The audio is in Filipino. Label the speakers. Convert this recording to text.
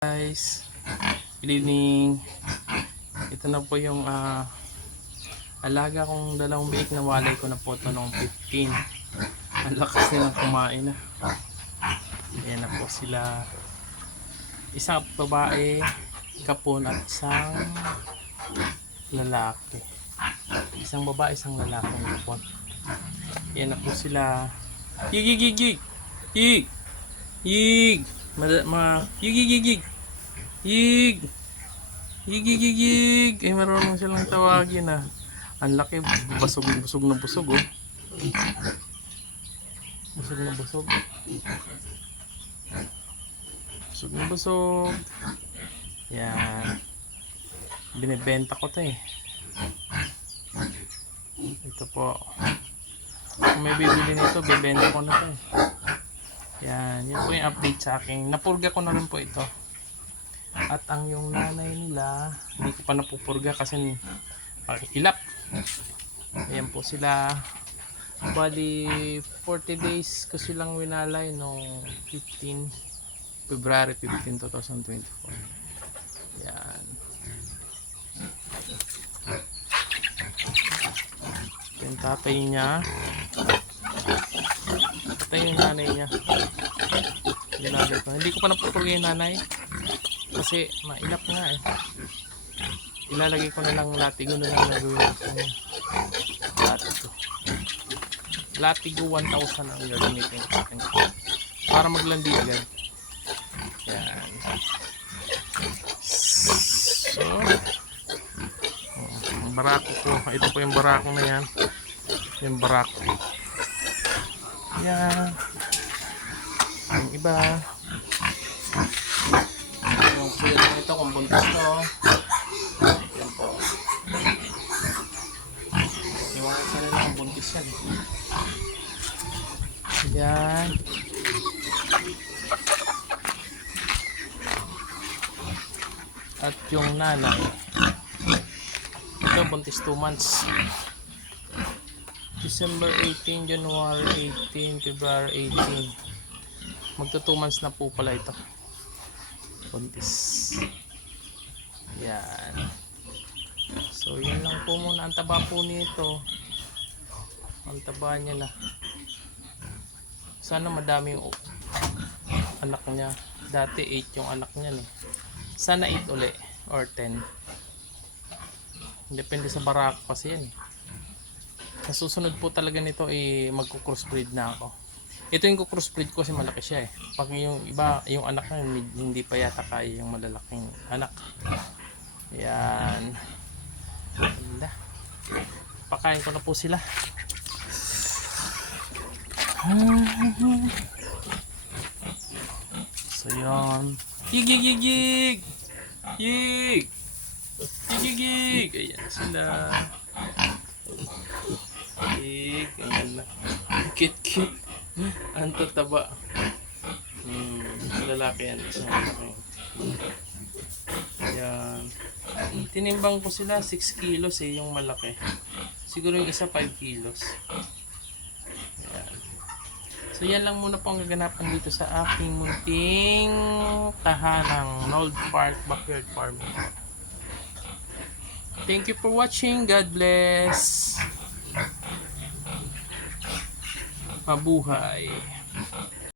Speaker 1: guys. Good evening. Ito na po yung ah, alaga kong dalawang biik na walay ko na po ito noong 15. Ang lakas nilang kumain na. Ayan na po sila. Isang babae, kapon at isang lalaki. Isang babae, isang lalaki kapon. Ayan na po sila. Yig, yig, yig, yig! Yig! Yig! Ma, ma, yig, yig, yig, yig! Yig! Yig, yig, yig, yig! Eh, marunong silang tawagin ah. Ang laki, busog, busog na busog oh. Busog na busog. Busog na busog. Yan. Binibenta ko to eh. Ito po. Kung may bibili nito, bibenta ko na to eh. Yan, yan po yung update sa akin. Napurga ko na rin po ito. At ang yung nanay nila, hindi ko pa napupurga kasi pakikilap. Ayan po sila. Bali, 40 days ko silang winalay noong 15, February 15, 2024. Yan. Ito yung tatay niya. Ito yung nanay niya. Ginagawa ko. Hindi ko pa napupurga yung nanay. Kasi mailap nga eh. Ilalagay ko na lang latigo na lang nagawin ko sa latigo. Latigo 1,000 ang gagamitin ko kanya. Para maglandi agad. Yan. So, barako ko. Ito po yung barako na yan. Yung barako. Yan. Yung iba. Yung kuya ito kung buntis to. Yan po. Iwan ko sa nila kung buntis yan. Yan. At yung nanay. Ito buntis 2 months. December 18, January 18, February 18. Magto 2 months na po pala ito. Buntis. Yan. So, yun lang po muna. Ang taba po nito. Ang taba niya na. Sana madami yung anak niya. Dati 8 yung anak niya. Eh. Sana 8 uli. Or 10. Depende sa barak kasi yan eh. Sa susunod po talaga nito eh magko-crossbreed na ako. Ito yung crossbreed ko kasi malaki siya eh. Pag yung iba, yung anak na yun, hindi pa yata kaya yung malalaking anak. Yan. Ganda. Pakain ko na po sila. So yig yig yig! Yig! Yig yig yig! Ayan sila. Ayan na. Cute cute. Ang tataba. Hmm. Lalaki yan. Isang lalaki. Ayan. Tinimbang ko sila 6 kilos eh, yung malaki. Siguro yung isa 5 kilos. Ayan. So yan lang muna po ang gaganapan dito sa aking munting tahanang Nold Park Backyard Farming. Thank you for watching. God bless. Mabuhay.